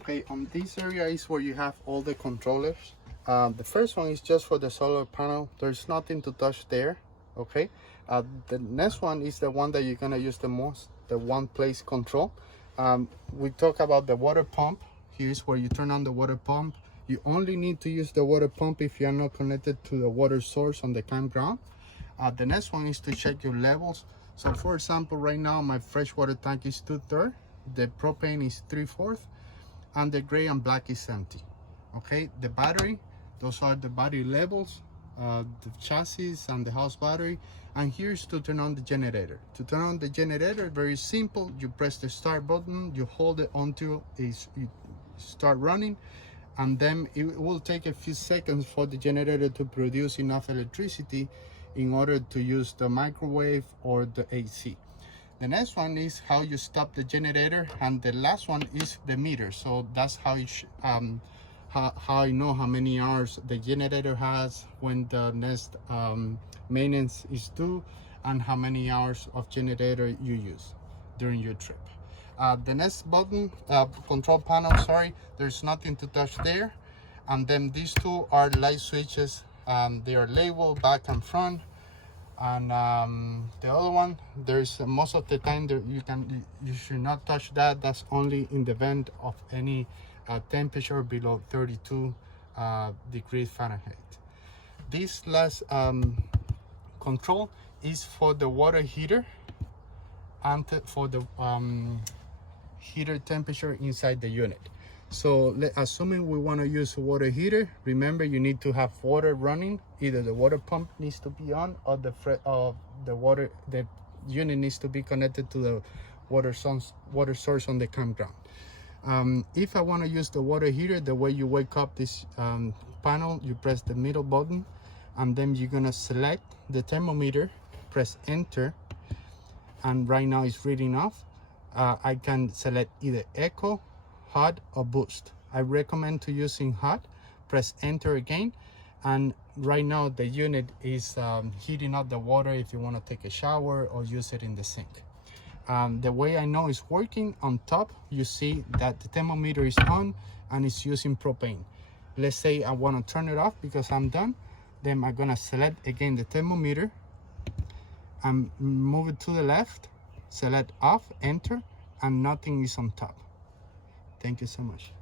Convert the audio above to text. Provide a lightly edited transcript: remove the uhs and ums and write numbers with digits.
Okay, on this area is where you have all the controllers. The first one is just for the solar panel. There's nothing to touch there. Okay, the next one is the one that you're gonna use the most, the one place control. We talk about the water pump. Here's where you turn on the water pump. You only need to use the water pump if you're not connected to the water source on the campground. The next one is to check your levels. So for example, right now my freshwater tank is 2/3, the propane is 3/4, and the gray and black is empty. Okay, the battery, those are the battery levels, the chassis and the house battery. And here's to turn on the generator. To turn on the generator, very simple. You press the start button, you hold it until it start running, and then it will take a few seconds for the generator to produce enough electricity in order to use the microwave or the AC. The next one is how you stop the generator, and the last one is the meter. So that's how how I know how many hours the generator has, when the next maintenance is due, and how many hours of generator you use during your trip. The next button, control panel, sorry, there's nothing to touch there. And then these two are light switches. They are labeled back and front. And the other one, there's most of the time there you should not touch that. That's only in the event of any temperature below 32 degrees Fahrenheit. This last control is for the water heater and for the heater temperature inside the unit. So assuming we want to use a water heater, remember you need to have water running. Either the water pump needs to be on, or the unit needs to be connected to the water source on the campground. If I want to use the water heater, the way you wake up this panel, you press the middle button, and then you're gonna select the thermometer, press enter, and right now it's reading off. I can select either echo, hot, or boost. I recommend to using hot. Press enter again, and right now the unit is heating up the water if you want to take a shower or use it in the sink. The way I know it's working, on top you see that the thermometer is on and it's using propane. Let's say I want to turn it off because I'm done. Then I'm gonna select again the thermometer and move it to the left, select off, enter, and nothing is on top. Thank you so much.